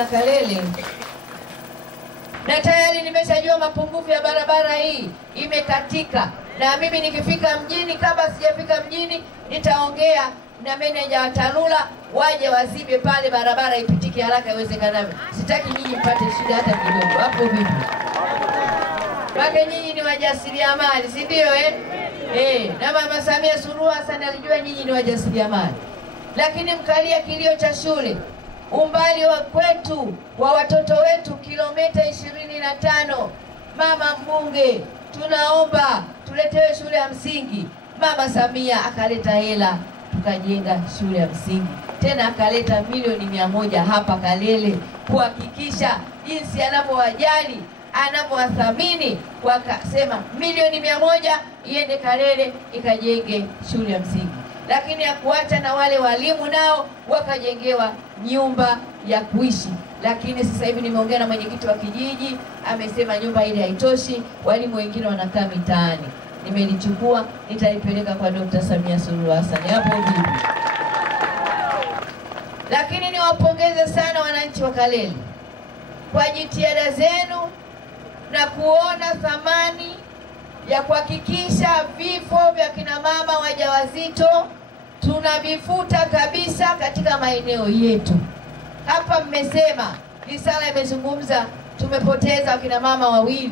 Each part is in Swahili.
Wanakalele, na tayari nimeshajua mapungufu ya barabara hii imekatika, na mimi nikifika mjini, kabla sijafika mjini, nitaongea na meneja wa TARURA waje wazibe pale barabara ipitike haraka iwezekanavyo. Sitaki nyinyi mpate shida hata kidogo. Hapo vipi? Bake nyinyi ni wajasiriamali, si ndio na Mama Samia Suluhu Hassan alijua nyinyi ni wajasiriamali. Lakini mkalia kilio cha shule. Umbali wa kwetu wa watoto wetu kilomita 25. Mama mbunge, tunaomba tuletewe shule ya msingi. Mama Samia akaleta hela, tukajenga shule ya msingi. Tena akaleta milioni 100 hapa Kalele kuhakikisha jinsi anavyowajali, anavyowathamini, wakasema milioni 100 iende Kalele ikajenge shule ya msingi. Lakini ya kuacha na wale walimu nao wakajengewa nyumba ya kuishi. Lakini sasa hivi nimeongea na mwenyekiti wa kijiji, amesema nyumba ile haitoshi, walimu wengine wanakaa mitaani. Nimelichukua, nitalipeleka kwa Dr. Samia Suluhu Hassan. Hapo vipi? Lakini niwapongeze sana wananchi wa Kalele kwa jitihada zenu na kuona thamani ya kuhakikisha vifo vya kina mama wajawazito tunavifuta kabisa katika maeneo yetu. Hapa mmesema, risala imezungumza, tumepoteza kina mama 2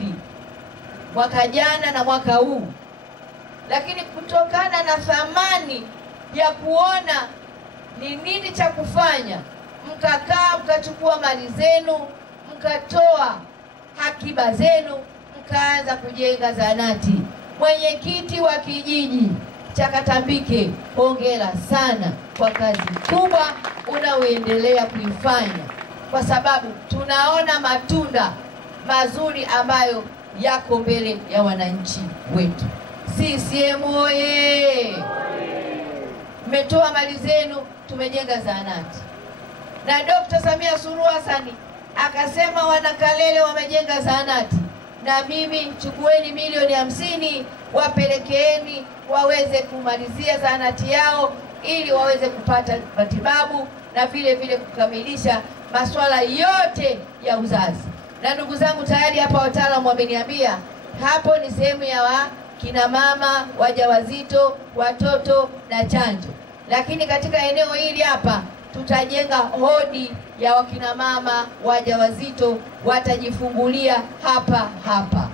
mwaka jana na mwaka huu. Lakini kutokana na thamani ya kuona ni nini cha kufanya, mkakaa mkachukua mali zenu, mkatoa hakiba zenu, mkaanza kujenga zahanati. Mwenyekiti wa kijiji cha Katambike, hongera sana kwa kazi kubwa unaoendelea kuifanya, kwa sababu tunaona matunda mazuri ambayo yako mbele ya wananchi wetu. CCM oye! Mmetoa mali zenu, tumejenga zahanati. Na Dr. Samia Suluhu Hassan akasema Wanakalele wamejenga zahanati, na mimi chukueni milioni 50 wapelekeeni waweze kumalizia zahanati yao ili waweze kupata matibabu na vile vile kukamilisha masuala yote ya uzazi. Na ndugu zangu, tayari hapa wataalamu wameniambia hapo ni sehemu ya kina mama wajawazito, watoto na chanjo. Lakini katika eneo hili hapa tutajenga hodi ya wakina mama wajawazito, watajifungulia hapa hapa.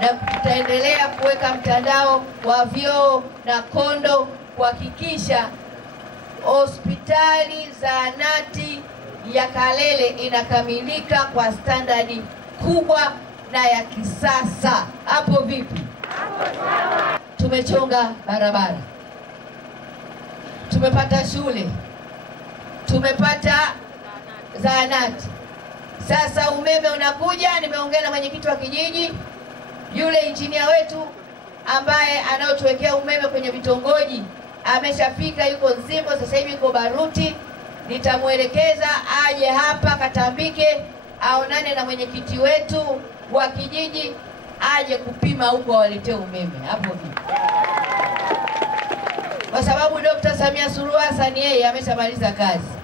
Na tutaendelea kuweka mtandao wa vyoo na kondo kuhakikisha hospitali zahanati ya Kalele inakamilika kwa standardi kubwa na ya kisasa. Hapo vipi? Tumechonga barabara, tumepata shule, tumepata zahanati. Sasa umeme unakuja. Nimeongea na mwenyekiti wa kijiji, yule injinia wetu ambaye anaotuwekea umeme kwenye vitongoji ameshafika, yuko Nzimbo, sasa hivi yuko Baruti. Nitamuelekeza aje hapa Katambike aonane na mwenyekiti wetu wa kijiji, aje kupima huko waletee umeme. Hapo vipi? Kwa sababu Dr. Samia Suluhu Hassan yeye ameshamaliza kazi.